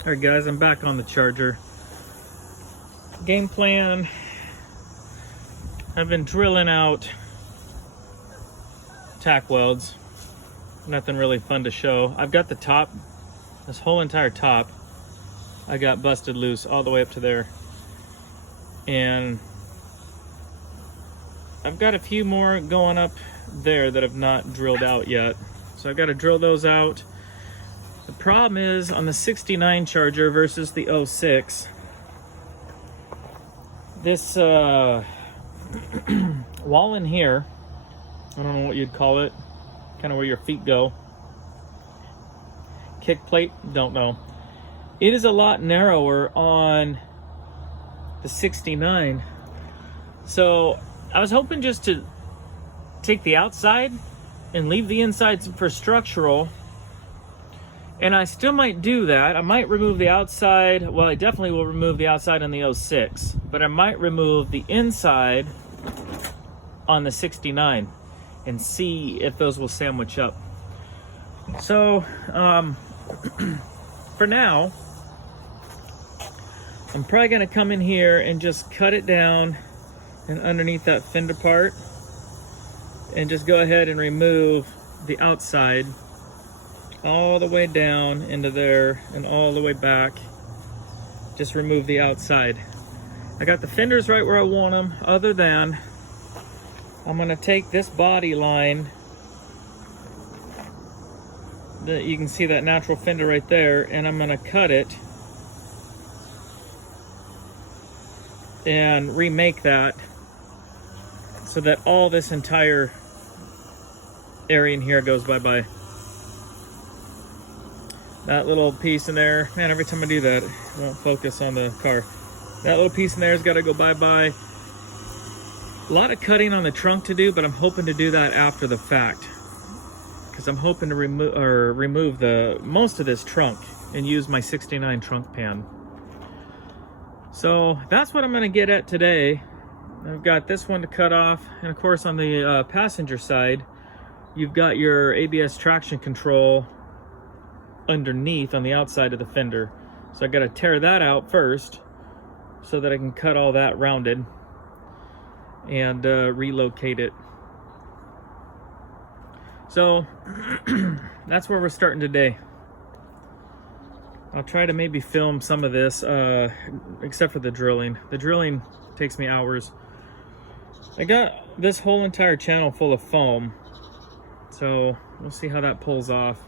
Alright guys, I'm back on the charger. Game plan. I've been drilling out tack welds. Nothing really fun to show. I've got the top, this whole entire top, I got busted loose all the way up to there. And I've got a few more going up there that I've not drilled out yet. So I've got to drill those out. The problem is on the 69 charger versus the 06, this wall in here, I don't know what you'd call it, kind of where your feet go. Kick plate, don't know. It is a lot narrower on the 69. So I was hoping just to take the outside and leave the inside for structural. And I still might do that. I might remove the outside. Well, I definitely will remove the outside on the 06, but I might remove the inside on the 69 and see if those will sandwich up. So for now, I'm probably gonna come in here and just cut it down and underneath that fender part and just go ahead and remove the outside all the way down into there and all the way back. Just remove the outside. I got the fenders right where I want them, other than I'm gonna take this body line that you can see, that natural fender right there, and I'm gonna cut it and remake that so that all this entire area in here goes bye-bye. That little piece in there, man, every time I do that, it won't focus on the car. That little piece in there has got to go bye-bye. A lot of cutting on the trunk to do, but I'm hoping to do that after the fact, because I'm hoping to remove the most of this trunk and use my 69 trunk pan. So that's what I'm going to get at today. I've got this one to cut off, and of course on the passenger side, you've got your ABS traction control underneath on the outside of the fender. So I got to tear that out first so that I can cut all that rounded and relocate it. So that's where we're starting today. I'll try to maybe film some of this, except for the drilling. The drilling takes me hours. I got this whole entire channel full of foam, so we'll see how that pulls off.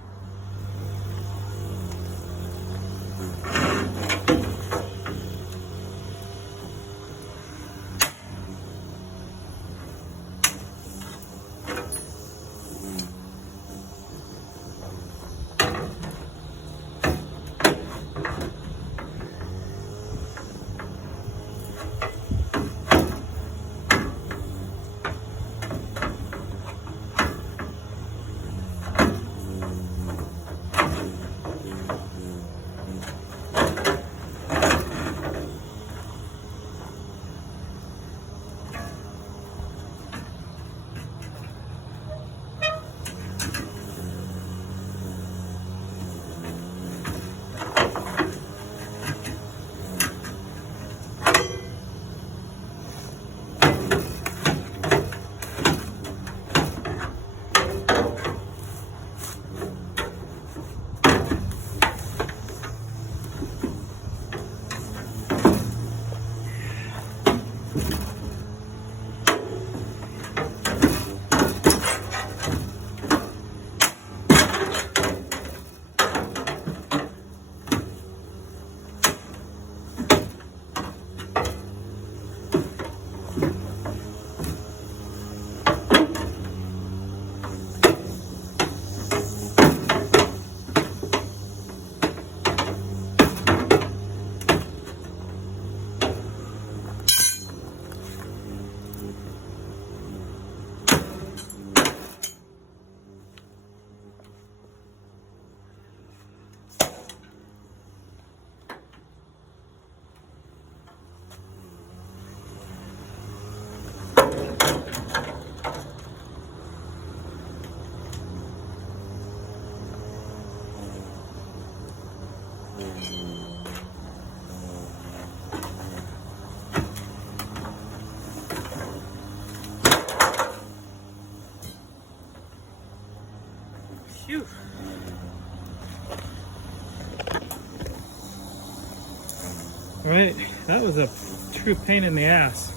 All right, that was a true pain in the ass.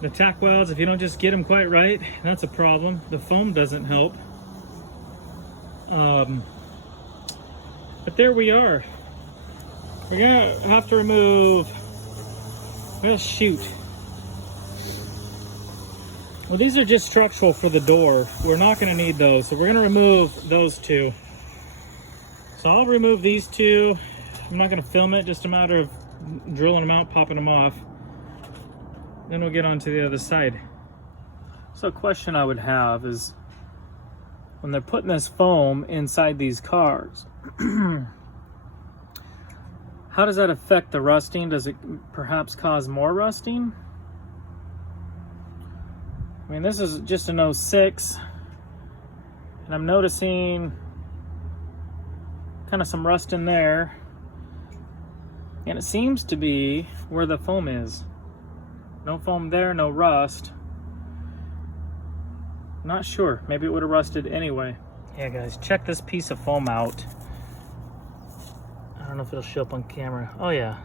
The tack welds, if you don't just get them quite right, that's a problem. The foam doesn't help. But there we are. We're gonna have to remove, well, shoot. Well, these are just structural for the door. We're not gonna need those, so we're gonna remove those two. So I'll remove these two. I'm not gonna film it, just a matter of drilling them out, popping them off. Then we'll get on to the other side. So a question I would have is, when they're putting this foam inside these cars, how does that affect the rusting? Does it perhaps cause more rusting? I mean, this is just an 06, and I'm noticing kind of some rust in there, and it seems to be where the foam is. No foam there, no rust. Not sure, maybe it would have rusted anyway. Yeah guys, check this piece of foam out. I don't know if it'll show up on camera. Oh yeah.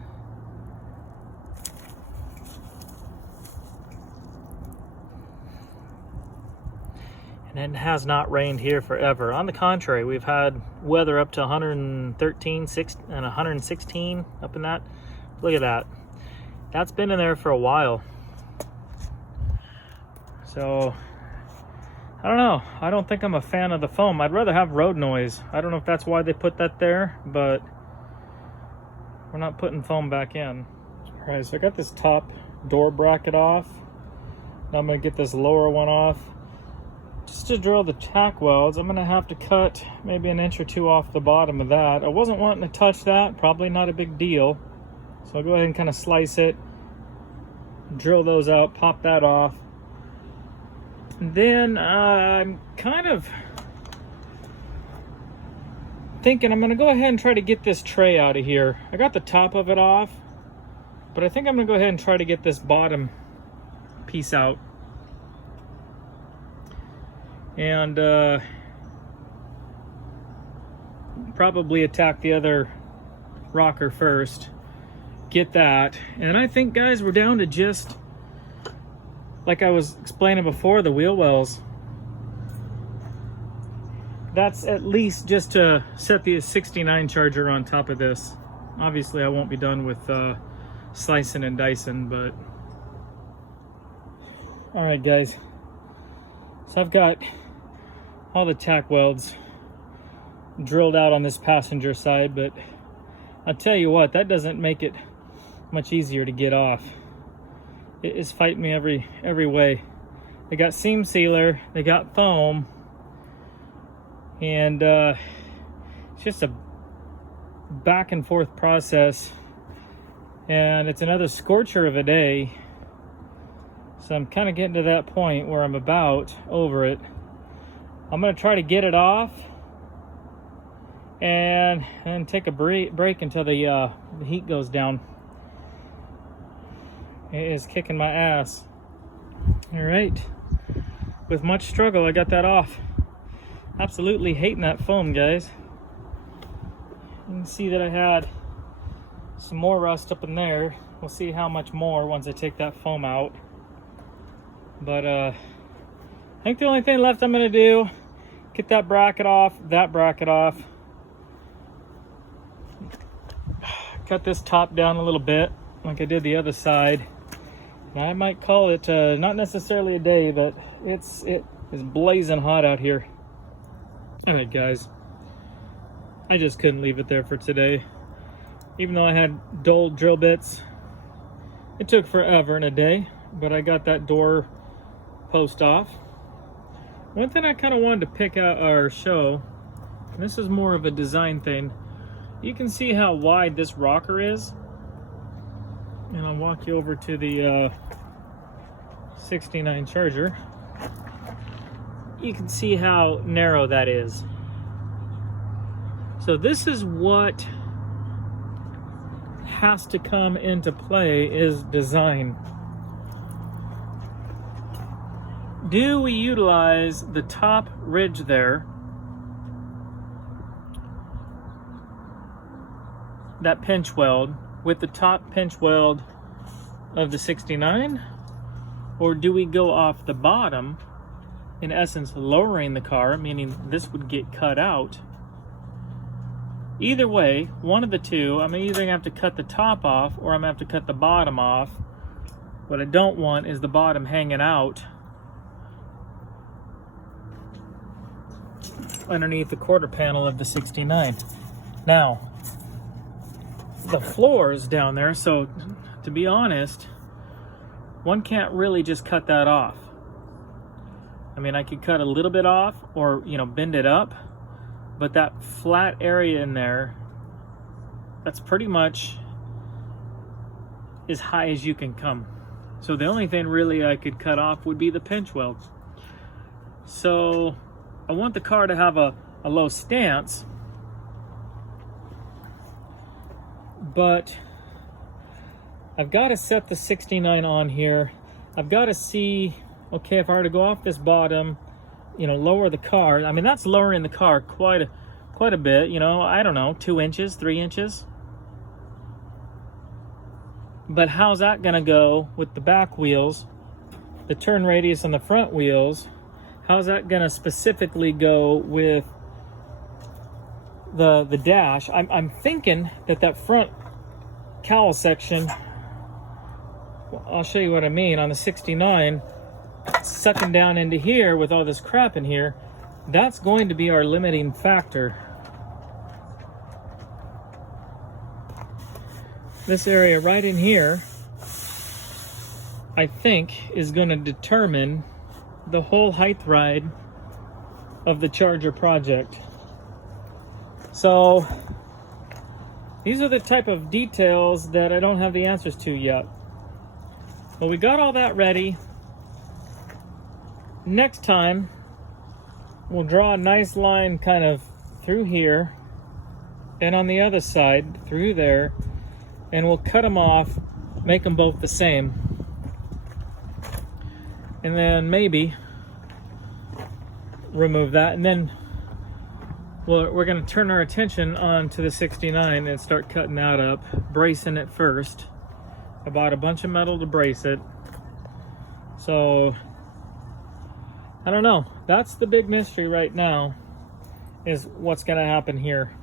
And it has not rained here forever. On the contrary, we've had weather up to 113, and 116 up in that. Look at that. That's been in there for a while. So, I don't know. I don't think I'm a fan of the foam. I'd rather have road noise. I don't know if that's why they put that there, but we're not putting foam back in. All right, so I got this top door bracket off. Now I'm gonna get this lower one off. Just to drill the tack welds, I'm gonna have to cut maybe an inch or two off the bottom of that. I wasn't wanting to touch that, probably not a big deal. So I'll go ahead and kind of slice it, drill those out, pop that off. And then I'm kind of thinking I'm gonna go ahead and try to get this tray out of here. I got the top of it off, but I think I'm gonna go ahead and try to get this bottom piece out. And probably attack the other rocker first. Get that. And I think, guys, we're down to just, like I was explaining before, the wheel wells. That's at least just to set the 69 charger on top of this. Obviously, I won't be done with slicing and dicing, but... Alright, guys. So I've got all the tack welds drilled out on this passenger side, but I'll tell you what, that doesn't make it much easier to get off. It is fighting me every way. They got seam sealer, they got foam, and it's just a back and forth process, and it's another scorcher of a day. So I'm kind of getting to that point where I'm about over it. I'm going to try to get it off and take a break until the heat goes down. It is kicking my ass. All right. With much struggle, I got that off. Absolutely hating that foam, guys. You can see that I had some more rust up in there. We'll see how much more once I take that foam out. But I think the only thing left I'm going to do, get that bracket off, cut this top down a little bit like I did the other side. And I might call it not necessarily a day, but it is blazing hot out here. Alright guys, I just couldn't leave it there for today. Even though I had dull drill bits, it took forever and a day, but I got that door post off. One thing I kind of wanted to pick out or show, and this is more of a design thing, you can see how wide this rocker is, and I'll walk you over to the 69 charger. You can see how narrow that is. So this is what has to come into play, is design. Do we utilize the top ridge there that pinch weld with the top pinch weld of the 69, or do we go off the bottom, in essence lowering the car, meaning this would get cut out? Either way, one of the two, I'm either gonna have to cut the top off or I'm gonna have to cut the bottom off. What I don't want is the bottom hanging out underneath the quarter panel of the 69. Now, the floor is down there, so to be honest, one can't really just cut that off. I mean, I could cut a little bit off or, you know, bend it up, but that flat area in there, that's pretty much as high as you can come. So the only thing really I could cut off would be the pinch welds. So I want the car to have a low stance, but I've got to set the 69 on here. I've got to see, okay, if I were to go off this bottom, you know, lower the car. I mean, that's lowering the car quite a bit, you know, I don't know, 2 inches, 3 inches. But how's that gonna go with the back wheels, the turn radius on the front wheels? How's that gonna specifically go with the dash? I'm thinking that front cowl section, well, I'll show you what I mean, on the 69, sucking down into here with all this crap in here, that's going to be our limiting factor. This area right in here, I think, is going to determine the whole height ride of the Charger project. So these are the type of details that I don't have the answers to yet. But we got all that ready. Next time, we'll draw a nice line kind of through here and on the other side through there, and we'll cut them off, make them both the same, and then maybe remove that, and then we're going to turn our attention on to the 69 and start cutting that up, bracing it first. I bought a bunch of metal to brace it, so I don't know. That's the big mystery right now, is what's going to happen here.